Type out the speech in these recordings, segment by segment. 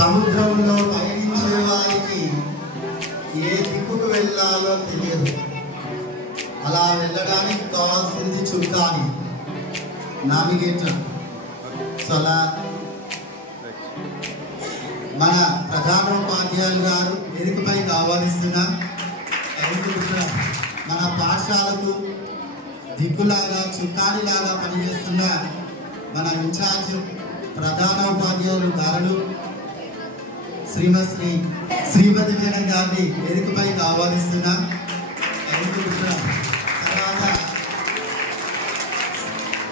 సముద్రంలో పయనించే వారికి ఏ దిక్కుకు వెళ్ళాలో తెలియదు. అలా వెళ్ళడానికి కావాల్సింది చుక్కాని, నావిగేటర్. సో అలా మన ప్రధానోపాధ్యాయులు గారు వేదికపైకి ఆహ్వానిస్తున్నాం. మన పాఠశాలకు దిక్కులాగా చుక్కానిలాగా పనిచేస్తున్న మన ఇన్ఛార్జ్ ప్రధానోపాధ్యాయులు గారు శ్రీమతి మేడం గారిని వేదికపైకి ఆహ్వానిస్తున్నాం. తర్వాత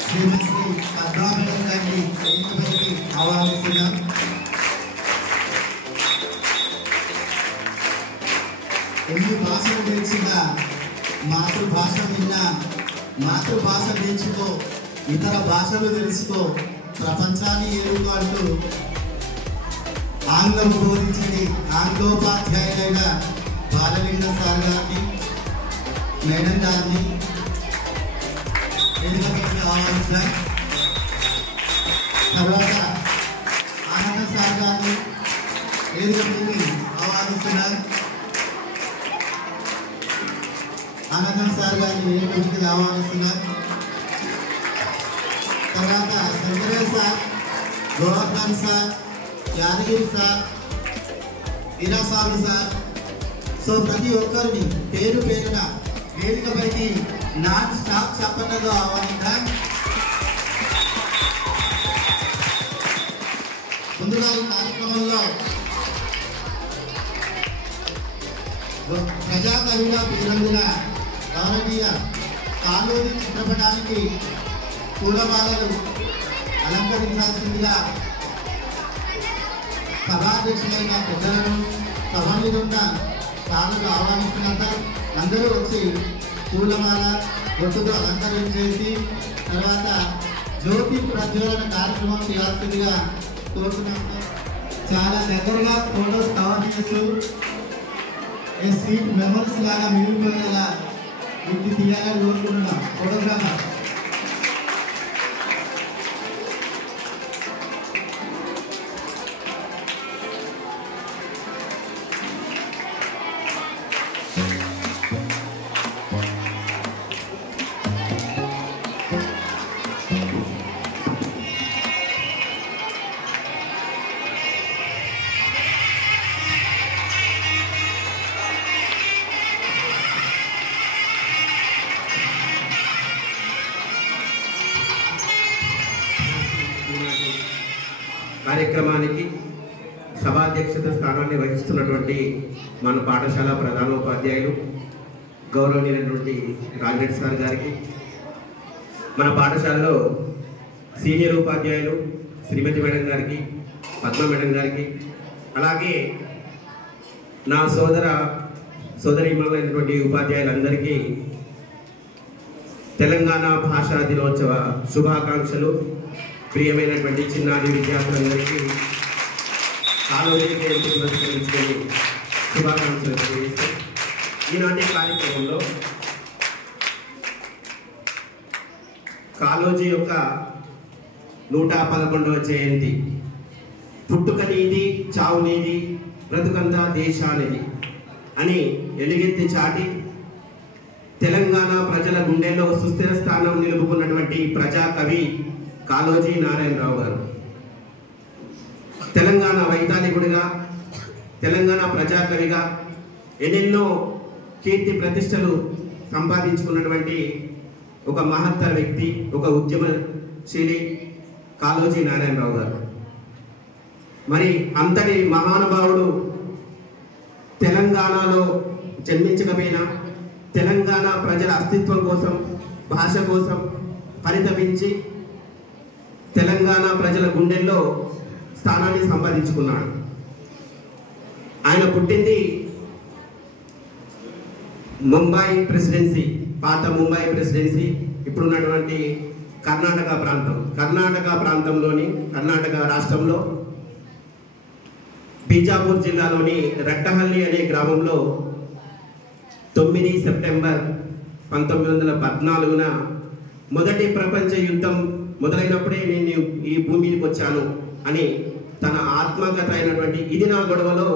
శ్రీమతి పద్మా మేడం గారిని వేదికపైకి ఆహ్వానిస్తున్నాం. ఎన్ని భాషలు నేర్చినా మాతృభాష విన్నా, మాతృభాష నేర్చుకో, ఇతర భాషలు తెలుసుకో, ప్రపంచాన్ని ఏరుకో అంటూ ఆంగ్లం బోధించని ఆంగ్లోపాధ్యాయులైన బాలలింగ సార్ గారిని, మేడం గారిని వేదికపైకి ఆహ్వానించాం. తర్వాత ఆనంద సార్ గారిని వేదికపైకి ఆహ్వానిస్తున్నారు. ఆనందం సార్ గారిని వేదికపైకి ఆహ్వానిస్తున్నారు. తర్వాత Shankaraiah sir, Govardhan sir, Yadagiri sir, Veeraswamy sir, so ప్రతి ఒక్కరిని పేరు పేరున వేదికపైకి నాన్ స్టాప్ చప్పట్లతో ఆహ్వానిద్దాం. ముందుగా ఈ కార్యక్రమంలో ప్రజాకవిగా పేరొందిన గౌరవనీయ కాళోజీ చిత్రపటానికి పూలమాలలు అలంకరించాల్సిందిగా సభాధ్యక్షులైన పెద్దలను, సభ మీద ఉన్న సార్లు ఆహ్వానిస్తున్నారు. అందరూ వచ్చి పూలమాల బొట్టుతో అలంకరించేసి తర్వాత జ్యోతి ప్రజ్వలన కార్యక్రమం చేయాల్సిందిగా కోరుతున్నాము. చాలా దగ్గరగా ఫోటోస్ కవర్ చేస్తూ స్వీట్ మెమరీస్ లాగా మిగిలిపోయేలా వీటిని తీయాలని కోరుకుంటున్నాం. ఫోటోగ్రాఫర్ కార్యక్రమానికి సభాధ్యక్షత స్థానాన్ని వహిస్తున్నటువంటి మన పాఠశాల ప్రధానోపాధ్యాయులు గౌరవనీయులైనటువంటి రాజరెడ్డి సార్ గారికి, మన పాఠశాలలో సీనియర్ ఉపాధ్యాయులు శ్రీమతి మేడం గారికి, పద్మ మేడం గారికి, అలాగే నా సోదరీమణులైనటువంటి ఉపాధ్యాయులందరికీ తెలంగాణ భాషా దినోత్సవ శుభాకాంక్షలు. ప్రియమైనటువంటి చిన్నారి విద్యార్థులందరికీ కాళోజీ జయంతి పురస్కరించుకొని శుభాకాంక్షలు తెలియజేస్తాం. ఈనాటి కార్యక్రమంలో కాళోజీ యొక్క 111వ జయంతి, పుట్టుక నీది చావు నీది బ్రతుకంతా దేశానిది అని ఎలుగెత్తి చాటి తెలంగాణ ప్రజల గుండెల్లో సుస్థిర స్థానం నిలుపుకున్నటువంటి ప్రజాకవి కాళోజీ నారాయణరావు గారు. తెలంగాణ వైతాళికుడిగా, తెలంగాణ ప్రజాకవిగా ఎన్నెన్నో కీర్తి ప్రతిష్టలు సంపాదించుకున్నటువంటి ఒక మహత్తర వ్యక్తి, ఒక ఉద్యమశీలి కాళోజీ నారాయణరావు గారు. మరి అంతటి మహానుభావుడు తెలంగాణలో జన్మించకపోయినా తెలంగాణ ప్రజల అస్తిత్వం కోసం, భాష కోసం పరితపించి తెలంగాణ ప్రజల గుండెల్లో స్థానాన్ని సంపాదించుకున్నాడు. ఆయన పుట్టింది ముంబై ప్రెసిడెన్సీ, పాత ముంబై ప్రెసిడెన్సీ, ఇప్పుడున్నటువంటి కర్ణాటక ప్రాంతంలోని కర్ణాటక రాష్ట్రంలో బీజాపూర్ జిల్లాలోని రట్టహల్లి అనే గ్రామంలో 9 సెప్టెంబర్ 1914న మొదటి ప్రపంచ యుద్ధం మొదలైనప్పుడే నేను ఈ భూమి మీదకి వచ్చాను అని తన ఆత్మకథ అయినటువంటి ఇది నా గొడవలో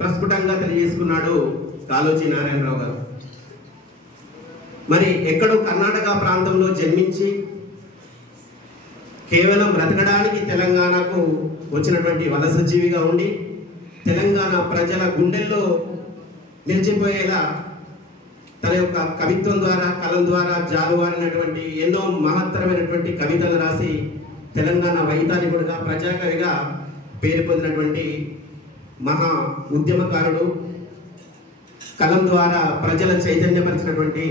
ప్రస్ఫుటంగా తెలియజేసుకున్నాడు కాళోజీ నారాయణరావు గారు. మరి ఎక్కడో కర్ణాటక ప్రాంతంలో జన్మించి కేవలం బ్రతకడానికి తెలంగాణకు వచ్చినటువంటి వలస జీవిగా ఉండి తెలంగాణ ప్రజల గుండెల్లో నిలిచిపోయేలా తన యొక్క కవిత్వం ద్వారా కలం ద్వారా జాలువారినటువంటి ఎన్నో మహత్తరమైనటువంటి కవితలు రాసి తెలంగాణ వైతాళికుడిగా ప్రజాకవిగా పేరు పొందినటువంటి మహా ఉద్యమకారుడు, కలం ద్వారా ప్రజల చైతన్యపరిచినటువంటి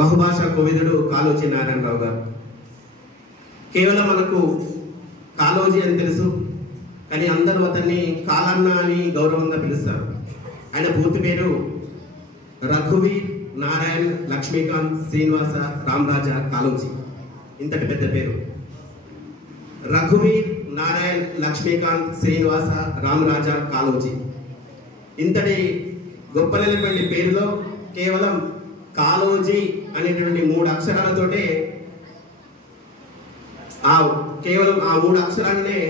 బహుభాషా కోవిదుడు కాళోజీ నారాయణరావు గారు. కేవలం మనకు కాళోజీ అని తెలుసు, కానీ అందరూ అతన్ని కాలన్న అని గౌరవంగా పిలుస్తారు. ఆయన పూర్తి పేరు రఘువీర్ నారాయణ్ లక్ష్మీకాంత్ శ్రీనివాస రామరాజా కాళోజీ. ఇంతటి పెద్ద పేరు రఘువీర్ నారాయణ్ లక్ష్మీకాంత్ శ్రీనివాస రామరాజా కాళోజీ. ఇంతటి గొప్పలైనటువంటి పేరులో కేవలం కాళోజీ అనేటువంటి 3 అక్షరాలతోటే కేవలం ఆ 3 అక్షరాలనే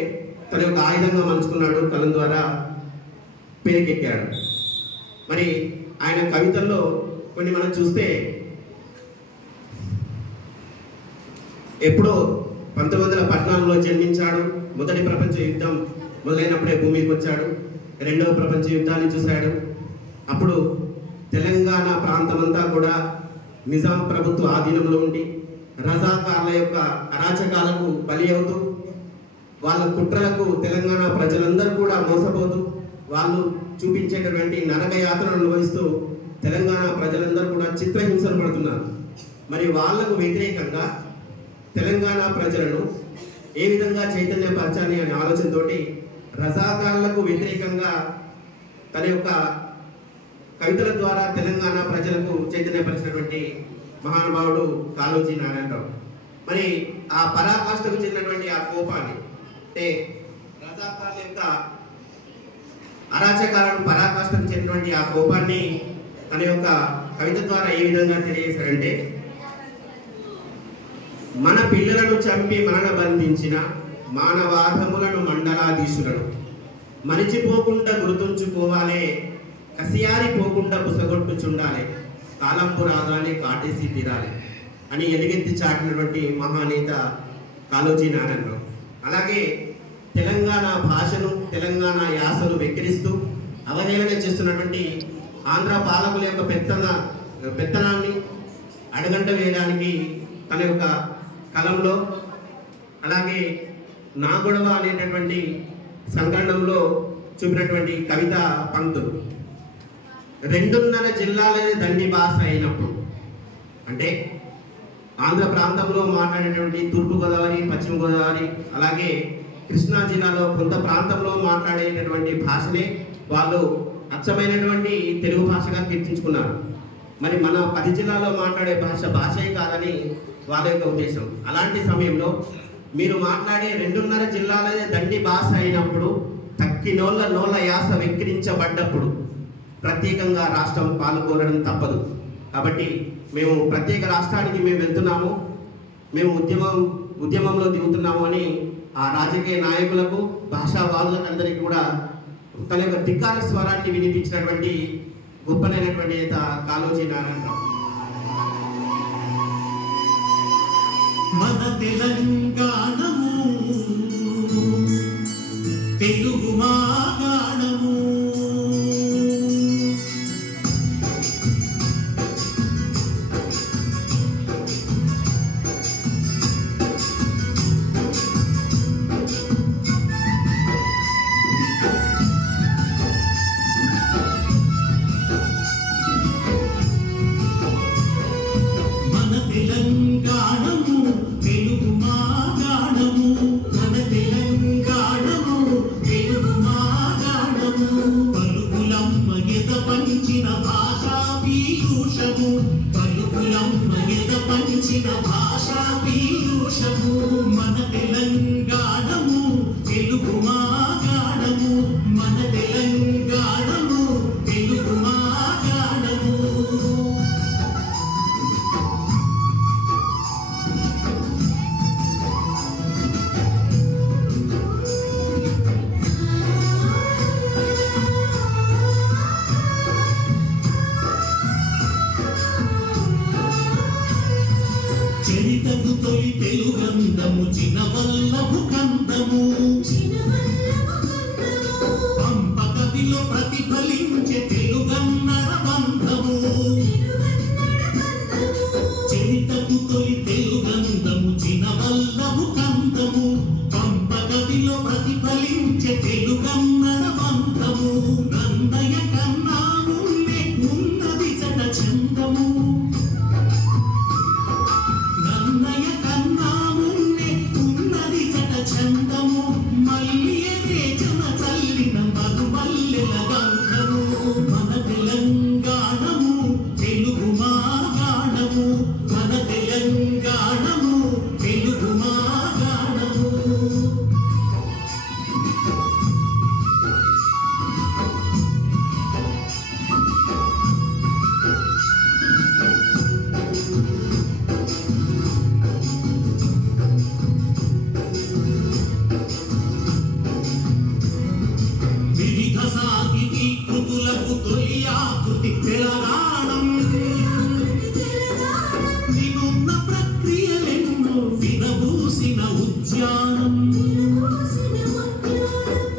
తన యొక్క ఆయుధంగా మలుచుకున్నాడు, కలం ద్వారా పేరుకెక్కాడు. మరి ఆయన కవితల్లో కొన్ని మనం చూస్తే ఎప్పుడో 1914లో జన్మించాడు. మొదటి ప్రపంచ యుద్ధం మొదలైనప్పుడే భూమికి వచ్చాడు. రెండవ ప్రపంచ యుద్ధాన్ని చూశాడు. అప్పుడు తెలంగాణ ప్రాంతమంతా కూడా నిజాం ప్రభుత్వ ఆధీనంలో ఉండి రజాకార్ల యొక్క అరాచకాలకు బలి అవుతూ వాళ్ళ కుట్రలకు తెలంగాణ ప్రజలందరూ కూడా మోసపోతూ వాళ్ళు చూపించేటటువంటి నరక యాత్రను అనుభవిస్తూ తెలంగాణ ప్రజలందరూ కూడా చిత్రహింసలు పడుతున్నారు. మరి వాళ్లకు వ్యతిరేకంగా తెలంగాణ ప్రజలను ఏ విధంగా చైతన్యపరచాలి అనే ఆలోచనతోటి రజాకార్లకు వ్యతిరేకంగా తన యొక్క కవితల ద్వారా తెలంగాణ ప్రజలకు చైతన్యపరిచినటువంటి మహానుభావుడు కాళోజీ నారాయణరావు. మరి ఆ పరాకాష్ఠకు చెందినటువంటి ఆ కోపాన్ని, అంటే రజాకార్ల యొక్క అరాచకాలను పరాకాష్ఠకు చెందినటువంటి ఆ కోపాన్ని తన యొక్క కవిత ద్వారా ఏ విధంగా తెలియజేశాడంటే, మన పిల్లలను చంపి మరణ బంధించిన మానవాధములను మండలాధీశులను మరిచిపోకుండా గుర్తుంచుకోవాలే, కసియారిపోకుండా బుసగొట్టుచుండాలి, కాలంపు రాగానే కాటేసి తీరాలి అని ఎలుగెత్తి చాటినటువంటి మహానేత కాళోజీ నారాయణరావు. అలాగే తెలంగాణ భాషను, తెలంగాణ యాసను వెక్కిరిస్తూ అవహేళన చేస్తున్నటువంటి ఆంధ్ర పాలకుల యొక్క పెత్తనాన్ని అడగంట వేయడానికి తన యొక్క కలంలో, అలాగే నా గొడవ అనేటటువంటి సంకలనంలో చూపినటువంటి కవిత పంక్తులు 2.5 జిల్లాలనే దండి భాష అయినప్పుడు, అంటే ఆంధ్ర ప్రాంతంలో మాట్లాడేటువంటి తూర్పు గోదావరి, పశ్చిమ గోదావరి, అలాగే కృష్ణా జిల్లాలో కొంత ప్రాంతంలో మాట్లాడేటటువంటి భాషనే వాళ్ళు అచ్చమైనటువంటి తెలుగు భాషగా కీర్తించుకున్నారు. మరి మన 10 జిల్లాలో మాట్లాడే భాషే కాదని వాళ్ళ యొక్క ఉద్దేశం. అలాంటి సమయంలో మీరు మాట్లాడే 2.5 జిల్లాలనే దండి భాష అయినప్పుడు, తక్కినోళ్ళ నోళ్ళ యాస వెక్కిరించబడ్డప్పుడు ప్రత్యేకంగా రాష్ట్రం పాల్గొనడం తప్పదు. కాబట్టి మేము ప్రత్యేక రాష్ట్రానికి మేము వెళ్తున్నాము, మేము ఉద్యమంలో దిగుతున్నాము అని ఆ రాజకీయ నాయకులకు, భాషావాదులకు అందరికీ కూడా తన యొక్క ధిక్కార స్వరాన్ని వినిపించినటువంటి గొప్పనైనటువంటి నేత కాళోజీ నారాయణరావు. మన తెలంగాణము తెలుగు మాగాణము, భాషా పీయూషము, మన తెలంగాణము తెలుగు మాగాణము, మన తెలంగాణము తెలుగు మాగాణము. అవతరించే తెలుగన్నడ బంధము నన్నయ కన్నా ముందే ఉన్నది జట చందము నన్నయ కన్నా ముందే ఉన్నది జట చందము మళ్ళీ జన చల్లిన మరుమల్లెల గంధము మన తెలంగాణము తెలుగు మా గానము మన తెలంగాణము తెలుగు మా గానము వివిధ సాహితీ కృతులకు తొలి ఆకృతి తెలంగాణం నిగుణ ప్రక్రియలెన్నో విరబూసిన ఉద్యానం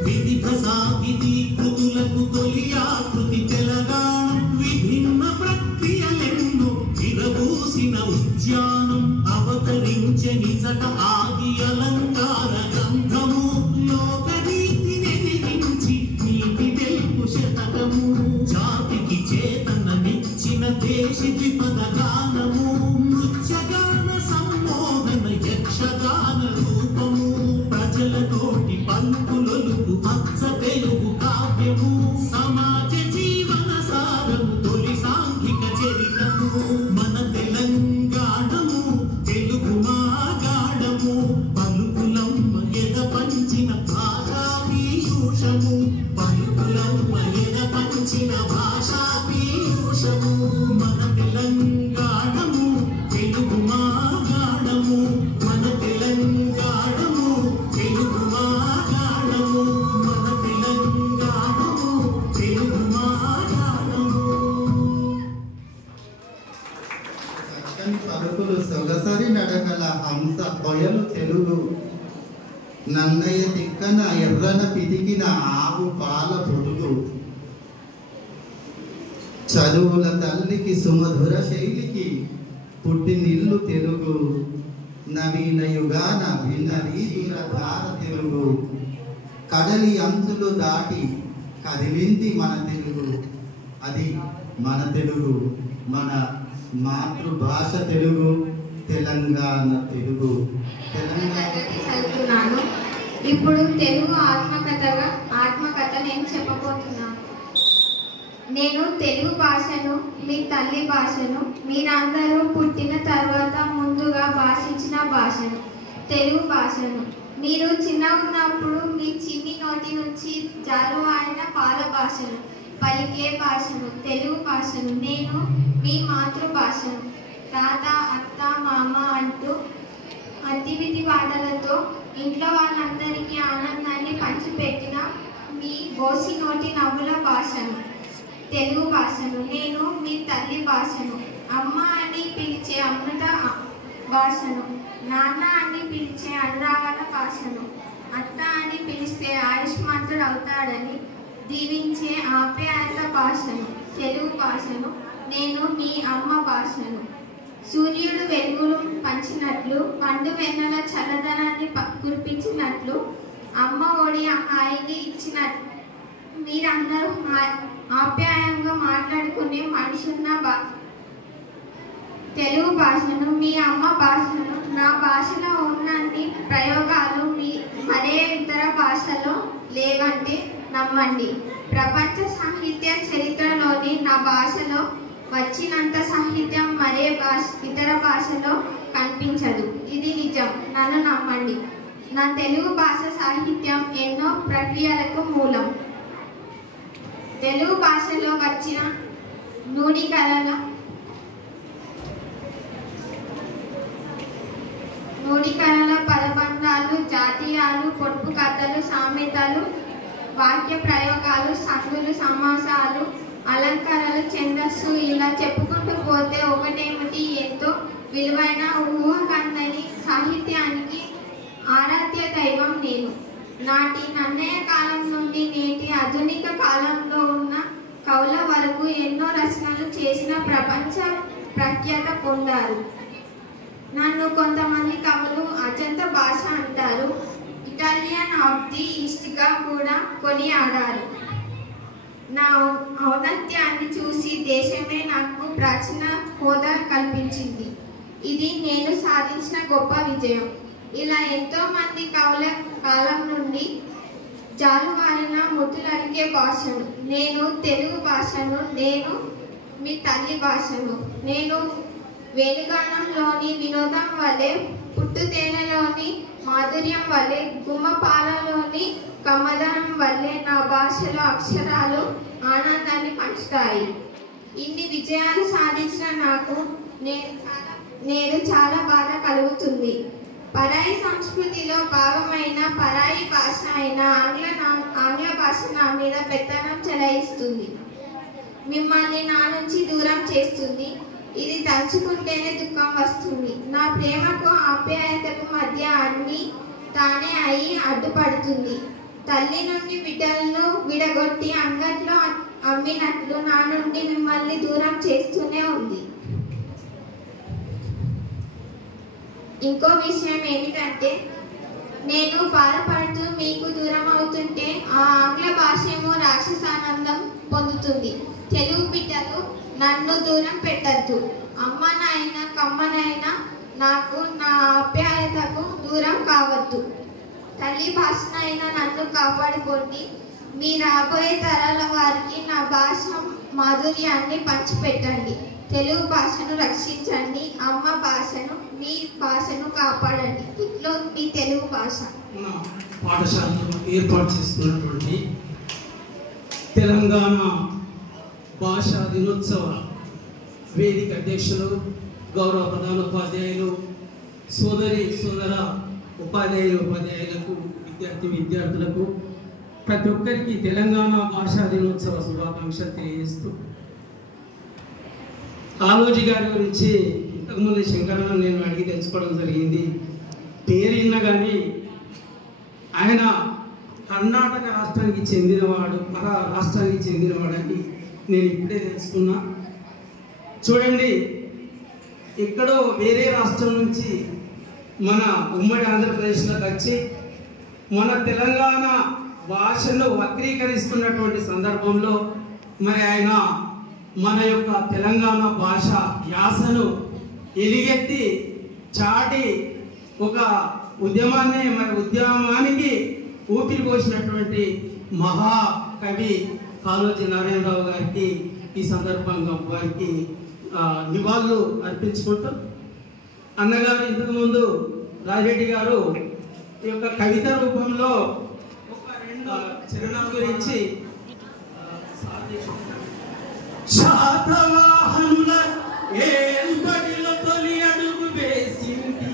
వివిధ సాహితీ కృతులకు తొలి ఆకృతి తెలంగాణం విభిన్న ప్రక్రియలెన్నో విరబూసిన ఉద్యానం అవతరించే నిజట ఆది అలంకార గంధము లోకరీతి నెదిరించి నీతి తెలుపు శతకము జాతికి చేతననిచ్చిన దేశి ద్విపద గానము నృత్యగాన సంమోహన యక్షగాన రూపము ప్రజలతోటి పలుకులొలుకు అచ్చ తెలుగు కావ్యము సమాజ జీవన సారము తొలి సాంఘిక చరితము మన తెలంగాణము తెలుగు మా గాఢము పలుకులమ్మ ఎద పంచిన భాషా పీయూషము పలుకులమ్మ ఎద పంచిన భాషా పీయూషము మన తెలంగాణము తెలుగు మా గాఢము మన తెలంగాణము తెలుగు మా గాఢము మన తెలంగాణము తెలుగు మా గాఢము చక్కని పలుకులు సొగసరి నడకల హంస కొయలు తెలుగు నన్నయ్య తిక్కన ఎర్రన పిదికిన ఆవు పాల పొడుగు చదువుల తల్లికి సుమధుర శైలికి పుట్టినిల్లు తెలుగు నవీన యుగాన భిన్న రీతిల ధార తెలుగు కడలి అంచులు దాటి కదిలింది మన తెలుగు అది మన తెలుగు మన మాతృభాష తెలుగు తెలంగాణ తెలుగు చదువుతున్నాను. ఇప్పుడు తెలుగు ఆత్మకథ నేను చెప్పబోతున్నాను. నేను తెలుగు భాషను మీ తల్లి భాషను మీరందరూ పుట్టిన తర్వాత ముందుగా భాషించిన భాషను తెలుగు భాషను మీరు చిన్నగా ఉన్నప్పుడు మీ చిన్ని నోటి నుంచి జాలువారిన పాల భాషను పలికే భాషను తెలుగు భాషను నేను మీ మాతృభాషను తాత అత్త మామ అంటూ అతివిధి వాదలతో ఇంట్లో వాళ్ళందరికీ ఆనందాన్ని పంచిపెట్టిన మీ బోసి నోటి నవ్వుల భాషను తెలుగు భాషను నేను మీ తల్లి భాషను అమ్మ అని పిలిచే అమృత భాషను నాన్న అని పిలిచే అనురాగాల భాషను అత్త అని పిలిస్తే ఆయుష్మంతుడు అవుతాడని దీవించే ఆప్యాయత భాషను తెలుగు భాషను నేను మీ అమ్మ భాషను సూర్యుడు వెలుగులు పంచినట్లు పండు వెన్నెల చల్లదనాన్ని కురిపించినట్లు అమ్మ ఒడి హాయిని ఇచ్చినట్లు మీరందరూ ఆప్యాయంగా మాట్లాడుకునే మనుషున్న తెలుగు భాషను మీ అమ్మ భాషను నా భాషలో ఉన్నన్ని ప్రయోగాలు మరే ఇతర భాషలో లేవంటే నమ్మండి. ప్రపంచ సాహిత్య చరిత్రలోని నా భాషలో వచ్చినంత సాహిత్యం మరే ఇతర భాషలో కనిపించదు. ఇది నిజం, నన్ను నమ్మండి. నా తెలుగు భాష సాహిత్యం ఎన్నో ప్రక్రియలకు మూలం. తెలుగు భాషలో వచ్చిన నూడికరల పదబంధాలు జాతీయాలు పొడుపు కథలు సామెతలు వాక్య ప్రయోగాలు సందులు సమాసాలు అలంకారాలు ఛందస్సు ఇలా చెప్పుకుంటూ పోతే ఒకటేమిటి ఎంతో విలువైన ఊహకందని సాహిత్యానికి ఆరాధ్య దైవం నేను. నాటి నన్నయ్య కాలం నుండి నేటి ఆధునిక కాలంలో ఉన్న కవుల వరకు ఎన్నో రచనలు చేసిన ప్రపంచ ప్రఖ్యాత పొందారు. నన్ను కొంతమంది కవులు అజంత భాష అంటారు, ఇటాలియన్ ఆఫ్ ది ఈస్ట్గా కూడా కొనియాడారు. నా ఔన్నత్యాన్ని చూసి దేశమే నాకు ప్రాచీన హోదా కల్పించింది. ఇది నేను సాధించిన గొప్ప విజయం. ఇలా ఎంతో మంది కవుల కాలం నుండి జాలువారిన ముద్దులడిగే భాషను, నేను తెలుగు భాషను, నేను మీ తల్లి భాషను, నేను వేణుగానంలోని వినోదం వలె, పుట్టుతేనెలోని మాధుర్యం వలె, గుమ్మపాలలోని కమ్మదనం వల్లే నా భాషలో అక్షరాలు ఆనందాన్ని పంచుతాయి. ఇన్ని విజయాలు సాధించిన నాకు నేడు చాలా బాధ కలుగుతుంది. పరాయి సంస్కృతిలో భాగమైన పరాయి భాష అయిన ఆంగ్ల భాష నా మీద పెత్తనం చెలాయిస్తుంది. మిమ్మల్ని నా నుంచి దూరం చేస్తుంది. ఇది తలుచుకుంటేనే దుఃఖం వస్తుంది. నా ప్రేమకు ఆప్యాయతకు మధ్య అన్ని తానే అయి అడ్డుపడుతుంది. తల్లి నుండి బిడ్డలను విడగొట్టి అంగట్లో అమ్మినట్లు నా నుండి మిమ్మల్ని దూరం చేస్తూనే ఉంది. ఇంకో విషయం ఏమిటంటే, నేను బాధపడుతూ మీకు దూరం అవుతుంటే ఆ ఆంగ్ల భాషేమో రాక్షసానందం పొందుతుంది. తెలుగు బిడ్డలు నన్ను దూరం పెట్టద్దు. అమ్మనైనా కమ్మనైనా నాకు నా ఆప్యాయతకు దూరం కావద్దు. తల్లి భాషనైనా నన్ను కాపాడుకోండి. మీ రాబోయే తరాల వారికి నా భాష మాధుర్యాన్ని పంచిపెట్టండి. తెలుగు భాషను రక్షించండి. అమ్మ భాషను, మీ భాషను కాపాడండి. ఇట్లో మీ తెలుగు భాష. పాఠశాలలో ఏర్పాటు చేసుకున్నటువంటి తెలంగాణ భాషా దినోత్సవ వేదిక అధ్యక్షులు, గౌరవ ప్రధానోపాధ్యాయులు, సోదర ఉపాధ్యాయులకు, విద్యార్థులకు ప్రతి ఒక్కరికి తెలంగాణ భాషా దినోత్సవ శుభాకాంక్షలు తెలియజేస్తూ, కాళోజీ గారి గురించి ఇంతకుముందు శంకరన్న నేను అడిగి తెలుసుకోవడం జరిగింది. పేరు విన్నా కానీ ఆయన కర్ణాటక రాష్ట్రానికి చెందినవాడు, రాష్ట్రానికి చెందినవాడని నేను ఇప్పుడే తెలుసుకున్నా. చూడండి, ఎక్కడో వేరే రాష్ట్రం నుంచి మన ఉమ్మడి ఆంధ్రప్రదేశ్లోకి వచ్చి మన తెలంగాణ భాషను వక్రీకరిస్తున్నటువంటి సందర్భంలో మరి ఆయన మన యొక్క తెలంగాణ భాష యాసను ఎలిగెత్తి చాటి ఒక ఉద్యమానికి ఊపిరి పోసినటువంటి మహాకవి కాళోజీ నారాయణరావు గారికి ఈ సందర్భంగా వారికి నివాళులు అర్పించుకుంటూ, అన్నగారు ఇంతకుముందు రాజరెడ్డి గారు ఈ యొక్క కవిత రూపంలో ఒక 2 చరణాల గురించి శాతవాహనుల ఏల్బడిలో తొలి అడుగు వేసింది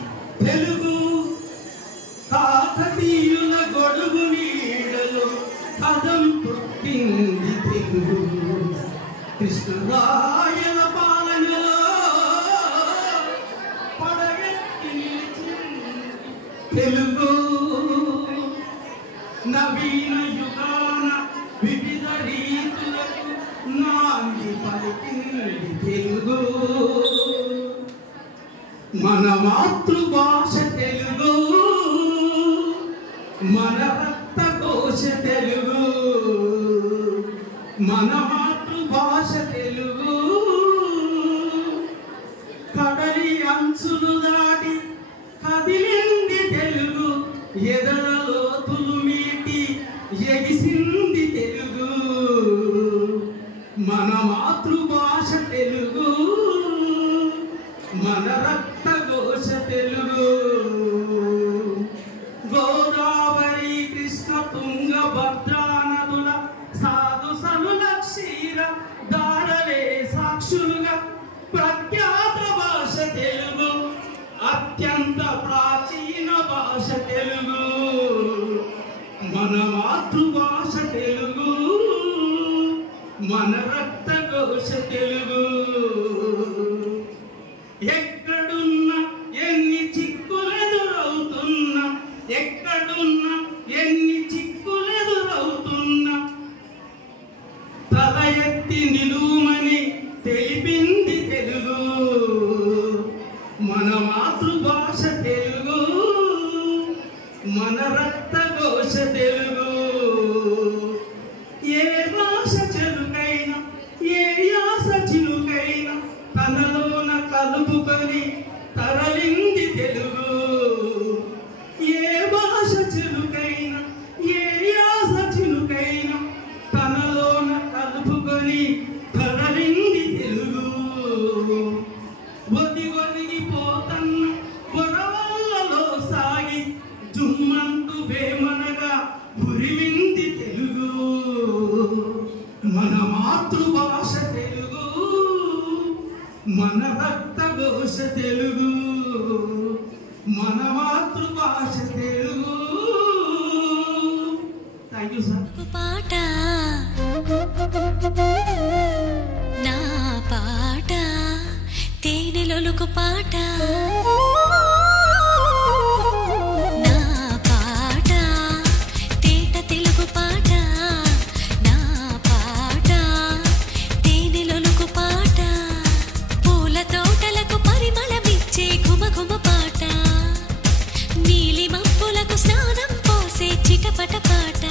తెలుగు, కాకతీయుల గొడుగు నీడలో కదం పుట్టింది తెలుగు, కృష్ణరాయల పాలనలో పడగెత్తి నిలిచింది తెలుగు, నవీన యుగాన వివిధ రీతులకు నాంది పలికింది తెలుగు, మన మాతృభాష తెలుగు, మన రక్త కోశ తెలుగు, మన మాతృభాష తెలుగు, కడలి అంచులు దాటి కదిలింది తెలుగు, ఎదల లోతులు మీటి ఎగిసింది తెలుగు, మన మాతృభాష తెలుగు, మన రక్త ఘోష తెలుగు, గోదావరి కృష్ణ తుంగ భద్రా నదుల సాధు సనుల క్షీర దారలే సాక్షులుగా ప్రఖ్యాత భాష తెలుగు, అత్యంత ప్రాచీన భాష తెలుగు, మన మాతృభాష తెలుగు, మన రక్త ఘోష తెలుగు. ఎక్కడున్నా ఎన్ని చిక్కులెదురవుతున్నా, ఎక్కడున్నా ఎన్ని చిక్కులెదురవుతున్నా తల ఎత్తి నిలుమని తెలిపింది తెలుగు, మన మాతృభాష తెలుగు, మన రక్త మన భక్త ఘోష తెలుగు, మన మాతృభాష తెలుగు. Thank you sir. పాట నా పాట తేనెలొలుకు పాట, నా పాట తేట తెలుగు పాట, నా పాట తేనెలొలుకు పాట, పూల తోటలకు పరిమళమిచ్చే ఘుమఘుమ పాట, నీలి మబ్బులకు స్నానం పోసే చిటపట పాట,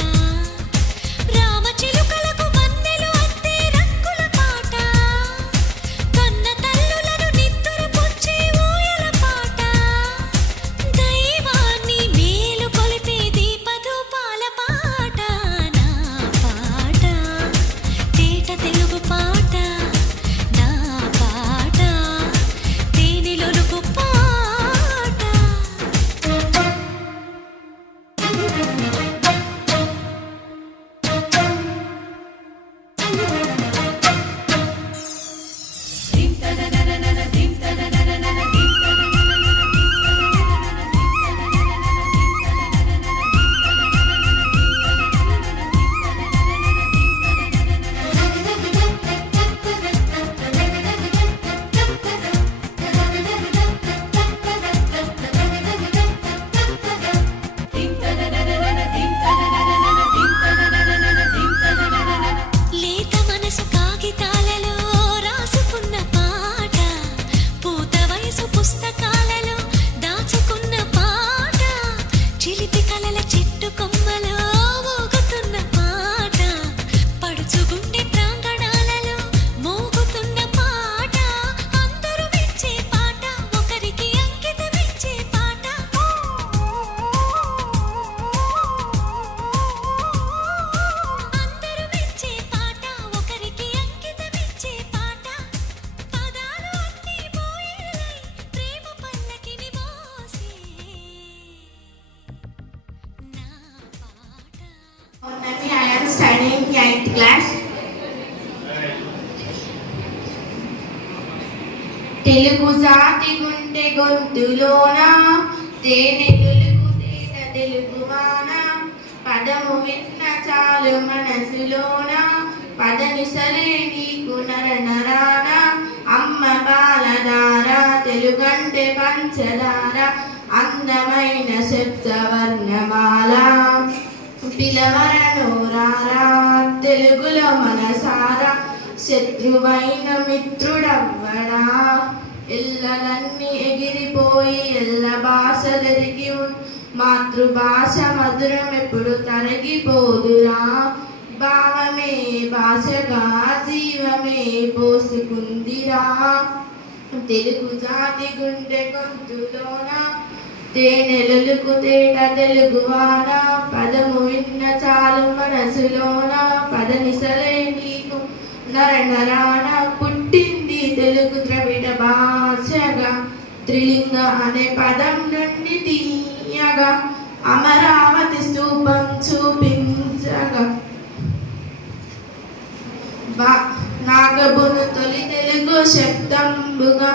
రామచిలుకలకు వన్నెలు అద్దే రంగుల పాట, కన్న తల్లులను నిద్దుర పుచ్చే ఊయల పాట, దైవాన్ని మేలు కొలిపే దీపధూపాల పాట, నా పాట తేట తెలుగు పాట, నా పాట తేనెలొలుకు పాట. లేత మనసు కాగితాలలో రాసుకున్న పాట, పూత వయసు పుస్తకాలలో దాచుకున్న పాట, చిలిపి కలల చెట్టు కొమ్మలో ఊగుతున్న పాట, పడుచు గుండె ప్రాంగణాలలో మోగుతున్న పాట, అందరూ మెచ్చే పాట, ఒకరికి అంకితమిచ్చే పాట, అందరూ మెచ్చే పాట, ఒకరికి అంకితమిచ్చే పాట, పదాలు అన్నీ బోయిలై ప్రేమ పల్లకిని మోసే నా పాట. I am studying 8th class. Telugu జాతి గుండె గొంతులోన తేనె తెలుగు తేట తెలుగువాన, పదము విన్న చాలు మనసులోన, పదని సరే నీకు నరనరాన, అమ్మ పాలధార తెలుగంటే పంచదార, అందమైన శబ్దవర్ణమాల, పిలవరనోరారా తెలుగులో మనసారా, శత్రువైన మిత్రుడవ్వడా, ఎల్లలన్నీ ఎగిరిపోయి ఎల్ల భాషలెరిగి మాతృభాష మధురం ఎప్పుడు తరగిపోదురా, భావమే భాషగా జీవమే పోసుకుందిరా, తెలుగు జాతి గుండె గొంతులోన తేనెలొలుకు తేట తెలుగువాన, పదము విన్న చాలు మనసులోన, పదనిసలే నీకు నరనరాన, పుట్టింది తెలుగు ద్రవిడ భాషగా, త్రిలింగ అనే పదం నుండి తీయగా, అమరావతి స్తూపం చూపించగా, నాగబును తొలి తెలుగు శబ్దంబుగా,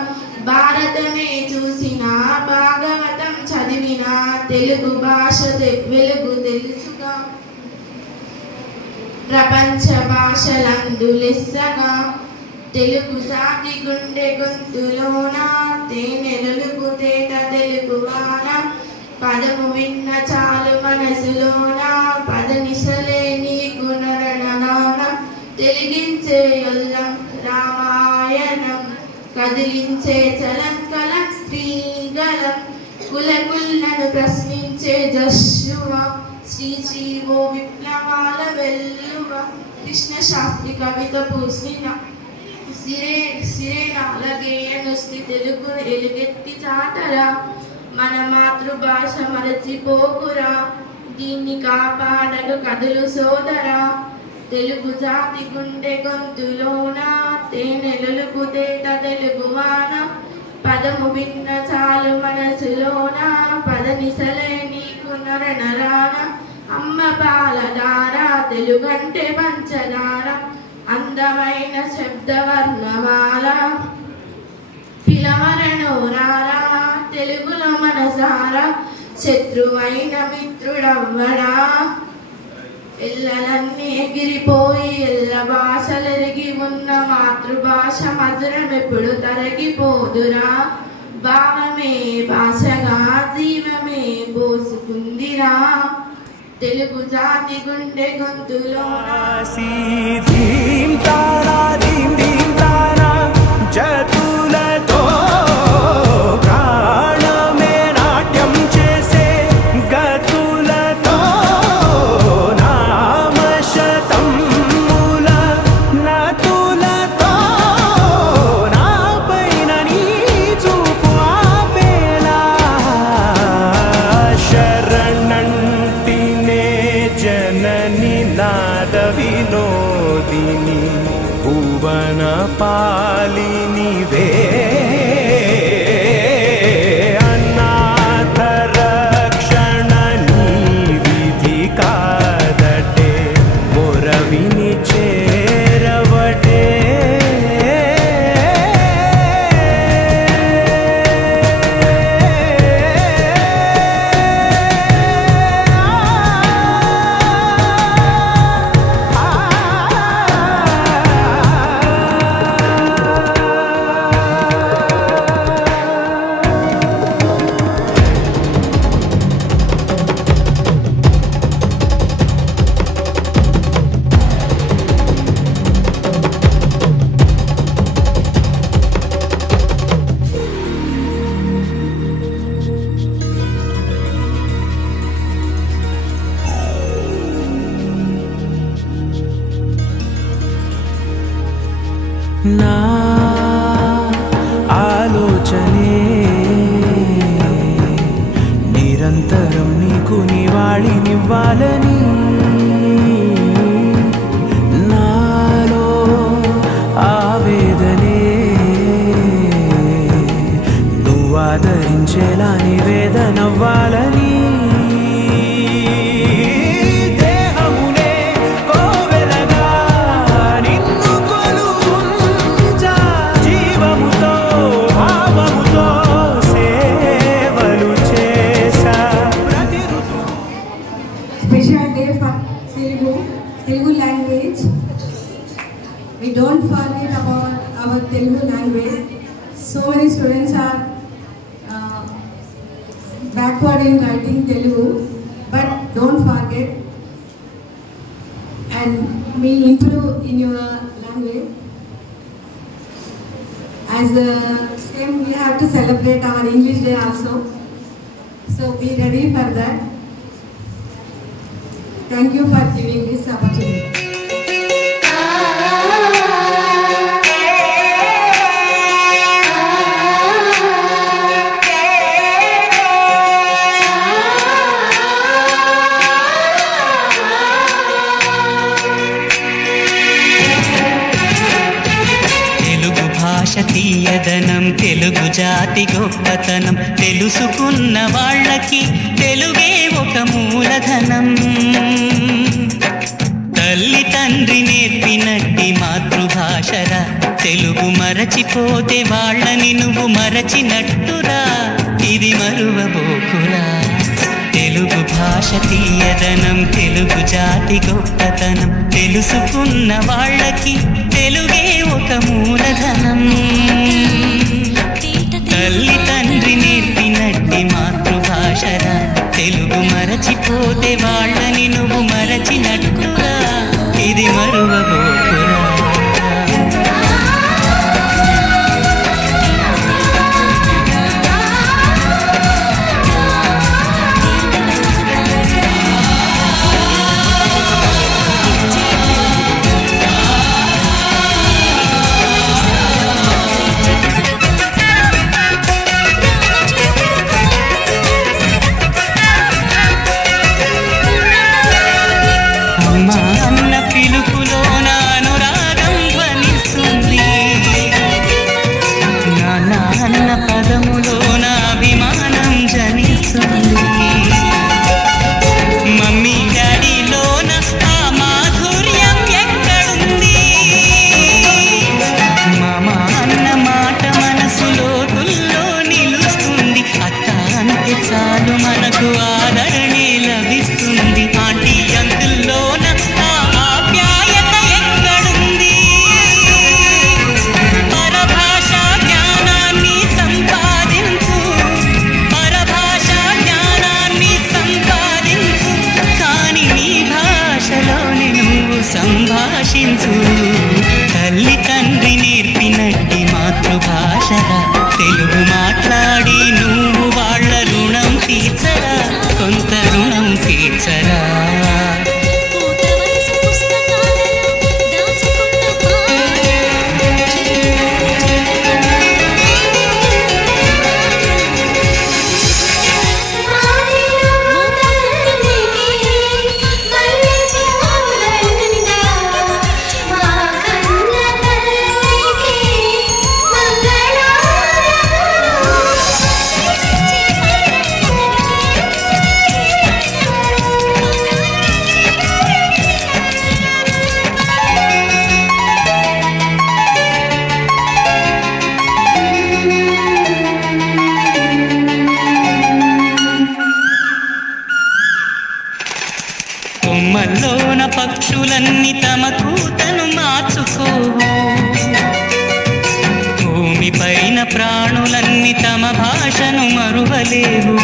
భారతమే చూసిన భాగవతం చదివిన తెలుగు భాష వెలుగు తెలుసుగా, ప్రపంచ భాషలందు లెస్సగా, తెలుగు జాతి గుండె గొంతులోన తేనెలొలుకు తేట తెలుగువాన, పదము విన్న చాలు మనసులోన, పదనిసలే నీకు నరనరాన, తెలుగించే యొల్లం రామాయణం, కదిలించే చలం కలం స్త్రీగలం, కులకులను ప్రశ్నించే జశ్రువ, శ్రీ శ్రీ ఓ విప్లవాల వెల్లువ, కృష్ణ శాస్త్రి కవిత పూసిన సిరేనాల గేయనుస్తి తెలుగు ఎలుగెత్తి చాటరా, మన మాతృభాష మరచిపోకురా, దీన్ని కాపాడగ కదులు సోదరా, తెలుగు జాతి గుండె గొంతులోన తేనెలొలుకు తేట తెలుగువాన, పదము విన్న చాలు మనసులోన, పదనిసలే నీకు నరనరాన, అమ్మ పాలధార తెలుగంటే పంచదార, అందమైన శబ్దవర్ణమాల, పిలవరను రారా తెలుగులో మనసారా శత్రువైన మిత్రుడవ్వడా ఎల్లలన్నీ ఎగిరిపోయి ఎల్ల భాషలెరిగి ఉన్న మాతృభాష మధురం ఎప్పుడు తరగిపోదురా భావమే భాషగా జీవమే పోసుకుందిరా తెలుగు జాతి గుండె గొంతులో జతులతో ప్రాణమే నాట్యం చేసే గతులతో నామశతముల నతులతో నా పైన నీ చూపు ఆపేలా శరణంటినే జనని నాద వినోదిని భువన పాలినివే అనాథ రక్షణ నీ విధి కాదటే మొరవిని చేరవటే నా ఆలోచనే నిరంతరం నీకు నివాళినివ్వాలని నాలో ఆవేదనే నువ్వు ఆదరించేలా నివేదనవ్వాలని Telugu language. We don't forget about our Telugu language. So many students are backward in writing Telugu, but don't forget and we improve in your language. As the same, we have to celebrate our English Day also. So be ready for that. Thank you for giving this opportunity. Telugu భాష తీయదనం తెలుగు జాతి గొప్పతనం తెలుసుకున్న వాళ్ళకి తెలుగే ఒక మూలధనం తల్లి తండ్రి నేర్పినట్టి మాతృభాషరా తెలుగు మరచిపోతే వాళ్ళని నువ్వు మరచినట్టురా ఇది మరువబోకురా తెలుగు భాష తీయదనం తెలుగు జాతి గొప్పతనం తెలుసుకున్న వాళ్ళకి తెలుగే ఒక మూలధనం తల్లి తండ్రి నేర్పినట్టి మాతృభాషరా తెలుగు మరచిపోతే వాళ్ళని నువ్వు మరచినట్టురా ఇది మరువబోకురా అమ్మ అన్న పిలుపులోన సంభాషించు. తల్లి తండ్రి నేర్పినట్టి మాతృభాషరా తెలుగు మాట్లాడి నువ్వు వాళ్ళ రుణం తీర్చరా, కొంత రుణం తీర్చరా. కొమ్మల్లోన పక్షులన్నీ తమ కూతను మార్చుకోవు, భూమిపైన ప్రాణులన్నీ తమ భాషను మరువలేవు.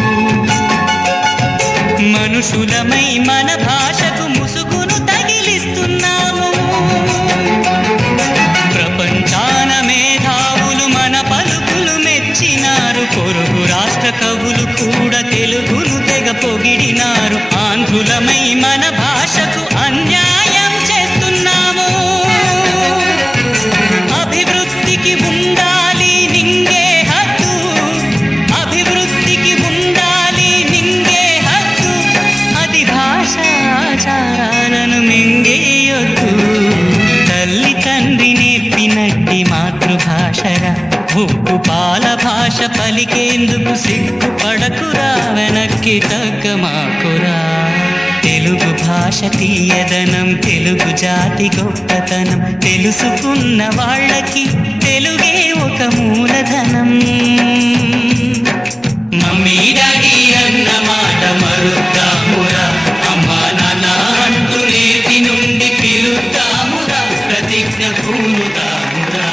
మనుషులమై మన భాషకు ముసుగును తగిలిస్తున్నాము. ప్రపంచాన మేధావులు మన పలుకులు మెచ్చినారు, పొరుగు రాష్ట్ర కవులు కూడా తెలుగును తెగ పొగిడినారు. ఆంధ్రులమై మన భాషకు అన్యాయం చేస్తున్నాము. అభివృద్ధికి ఉండాలి నింగే హద్దు, అభివృద్ధికి ఉండాలి నింగే హద్దు, అది భాషాచారాలను మింగేయొద్దు. తల్లి తండ్రి నేర్పినట్టి మాతృభాషరా ఉప్పు పాల భాష పలికేందుకు సిగ్గుపడకురా, వెనక్కి తగ్గమాకురా. తెలుగు భాష తీయదనం, తెలుగు జాతి గొప్పతనం తెలుసుకున్న వాళ్ళకి తెలుగే ఒక మూలధనం. మమ్మీ డాడీ అన్న మాట మరుద్దామురా, అమ్మా నాన్న అంటూ నేటి నుండి పిలుద్దామురా, ప్రతిజ్ఞ పూనుదామురా.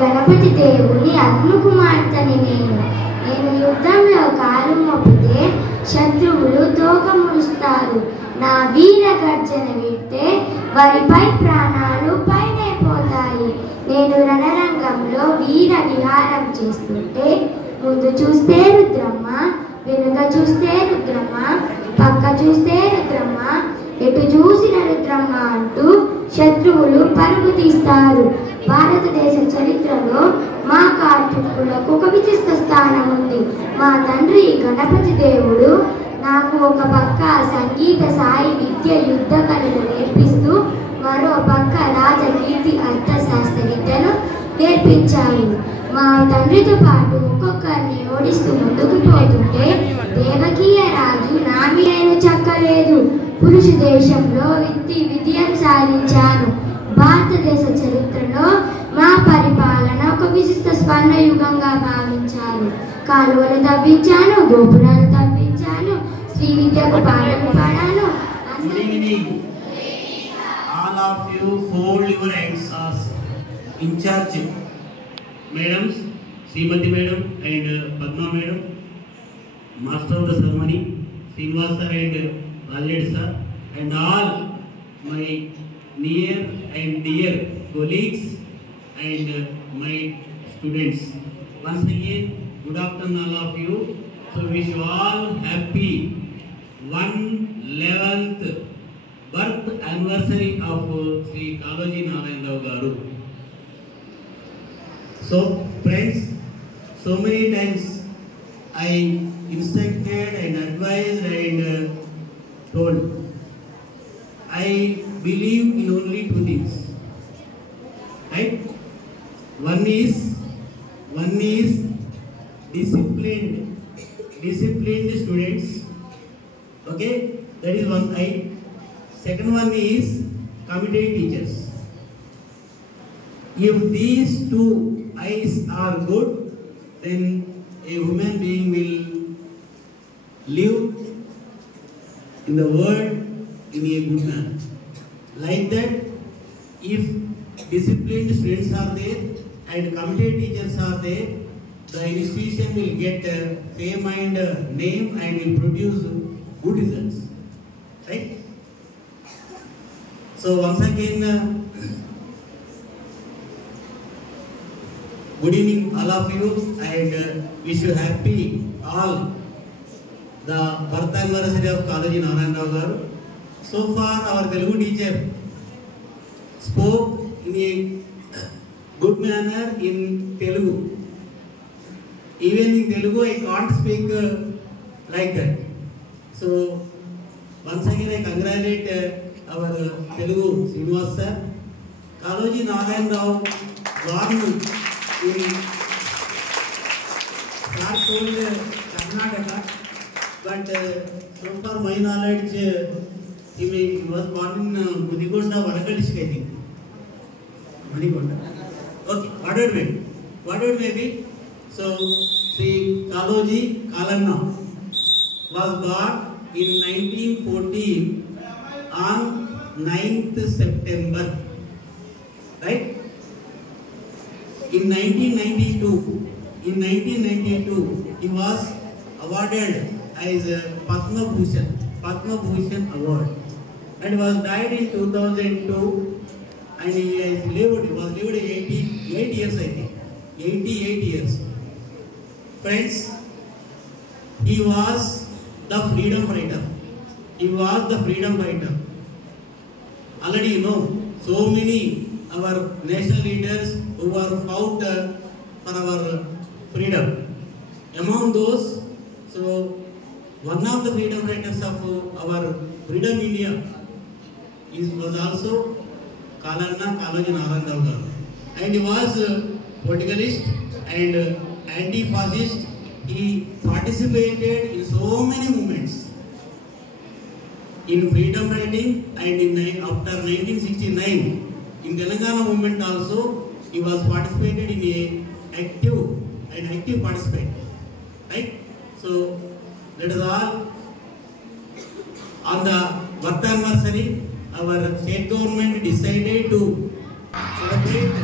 గణపతి దేవుని అగ్నికుమార్తెని నేను యుద్ధంలో కాలు మోపితే శత్రువులు తోక ముడుస్తారు. నా వీర గర్జన వింటే వారిపై ప్రాణాలు పైనే పోతాయి. నేను రణరంగంలో వీర విహారం చేస్తుంటే ముందు చూస్తే రుద్రమ్మ, వెనుక చూస్తే రుద్రమ్మ, పక్క చూస్తే రుద్రమ్మ, ఎటు చూసిన రుద్రమ్మ అంటూ శత్రువులు పరుగు తీస్తారు. భారతదేశ చరిత్రలో మా కార్మికులకు ఒక విశిష్ట స్థానం ఉంది. మా తండ్రి గణపతి దేవుడు నాకు ఒక పక్క సంగీత సాయి విద్య యుద్ధ కళలు నేర్పిస్తూ మరో పక్క రాజకీర్తి అర్థశాస్త్ర విద్యను నేర్పించారు. మా తండ్రితో పాటు ఒక్కొక్కరిని ఓడిస్తూ ముందుకు పోతుంటే దేవకీయ రాజు నా మీద చక్క చెప్పలేదు. పురుష దేశంలో విజయం సాధించాను. భారతదేశ చరిత్రలో మా పరిపాలన ఒక విశిష్ట స్వర్ణయుగంగా భావించారు. కాలువలు తవ్వించాను, గోపురాలు తవ్వించాను, శ్రీ విద్యకు పాటలు పాడాను. Good evening. All of you fold your hands as in charge. Madams, Srimati Madam and Padma Madam, Master of the Ceremony, Srinivas sir and Rajed sir, and all my near and dear colleagues and my students. Once again, good afternoon all of you. So wish you all happy 111th birth anniversary of Sri Kaloji Narayan Rao Garu. So friends, so many times I instructed and advised and told, I believe in only two things, right? One is disciplined students, okay, that is one I. Second one is committed teachers. If these two eyes are good, then a human being will live in the world in a good manner. Like that, if disciplined students are there and committed teachers are there, the institution will get fame and name and will produce good results, right? So once again, good evening all of you, and wish you happy all the birth anniversary of Kaloji Narayan Rao Garu. So far our Telugu teacher spoke in a good manner in Telugu. Even in Telugu I can't speak like that. So once again I congratulate our Telugu Srinivas sir. Kaloji Narayan Rao born in start told Karnataka, but so far my knowledge he was born in Mudigonda, Vadakalish, I think. Mudigonda. Okay, whatever it may be. So Sri Kaloji Kalanna was born in 1914 on 9th September, right? In 1992, he was awarded as Padma Bhushan Award, and was died in 2002, and he was lived 88 years, I think, 88 years. Friends, he was the freedom fighter. Already you know, so many our national leaders who were fought for our freedom. Among those, so one of the freedom fighters of our freedom India was also Kaloji Narayan Rao Garu, and he was a politicalist and anti-fascist. He participated in so many movements in freedom fighting, and after 1969 in Telangana movement also he was participated in a active participant, right? So that is all. On the birth anniversary, our state government decided to celebrate